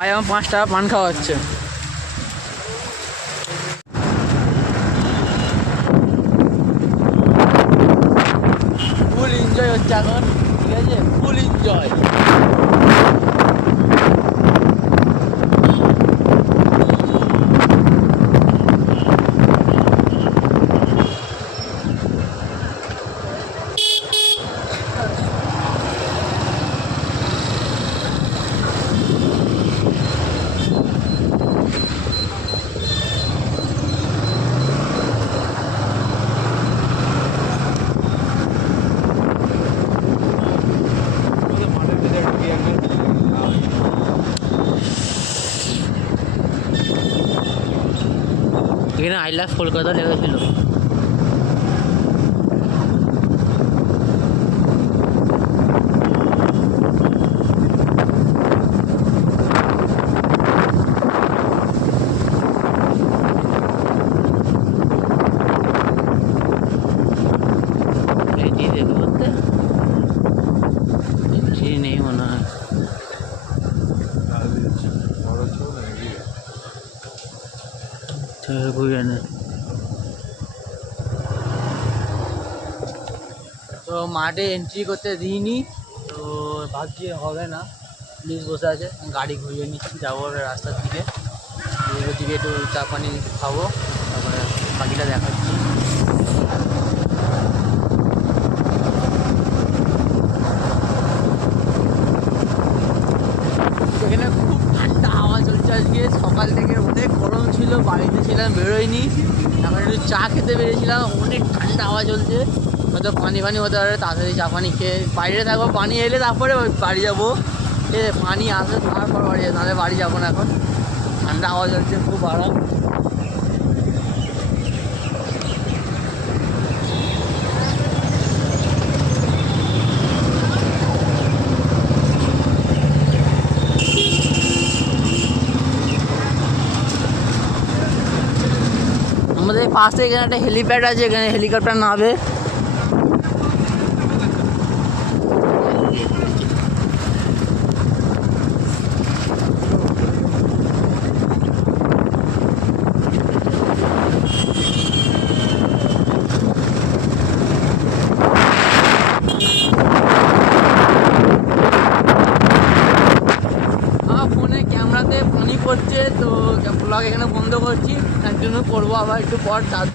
ভাই আমার 5 টাকা পান খাওয়া হচ্ছে। ফুল এনজয় হচ্ছে এখন, ঠিক আছে, ফুল এনজয়। এখানে আই লাভ কলকাতা লেখা ছিল। নেই মনে হয়, তো মাঠে এন্ট্রি করতে দিইনি, তো ভাবছি হবে না, পুলিশ বসে আছে, গাড়ি ঘুরিয়ে নিচ্ছি, যাবো রাস্তার দিকে, ওদিকে একটু চা পানি খাবো, তারপরে বাকিটা দেখাচ্ছি। এখানে খুব ঠান্ডা হাওয়া চলছে আজকে, সকাল থেকে অনেক গরম ছিল, বাড়িতে ছিলাম, বেরোয়নি, এখন একটু চা খেতে বেরিয়েছিলাম, অনেক ঠান্ডা হাওয়া চলছে, হয়তো পানি হতে পারে, তাড়াতাড়ি চা পানি খেয়ে বাইরে থাকবো, পানি এলে তারপরে বাড়ি যাবো, ঠিক আছে, পানি আসে তারপর বাড়ি যাবো, নাহলে বাড়ি যাবো না, এখন ঠান্ডা হাওয়া চলছে, খুব আরাম। আমাদের পাশে এখানে একটা হেলিপ্যাড আছে, এখানে হেলিকপ্টার নামবে। আমার ফোনে ক্যামেরাতে পানি পড়ছে, তো ব্লগ এখানে বন্ধ করছি, তার জন্য করবো আবার একটু পর।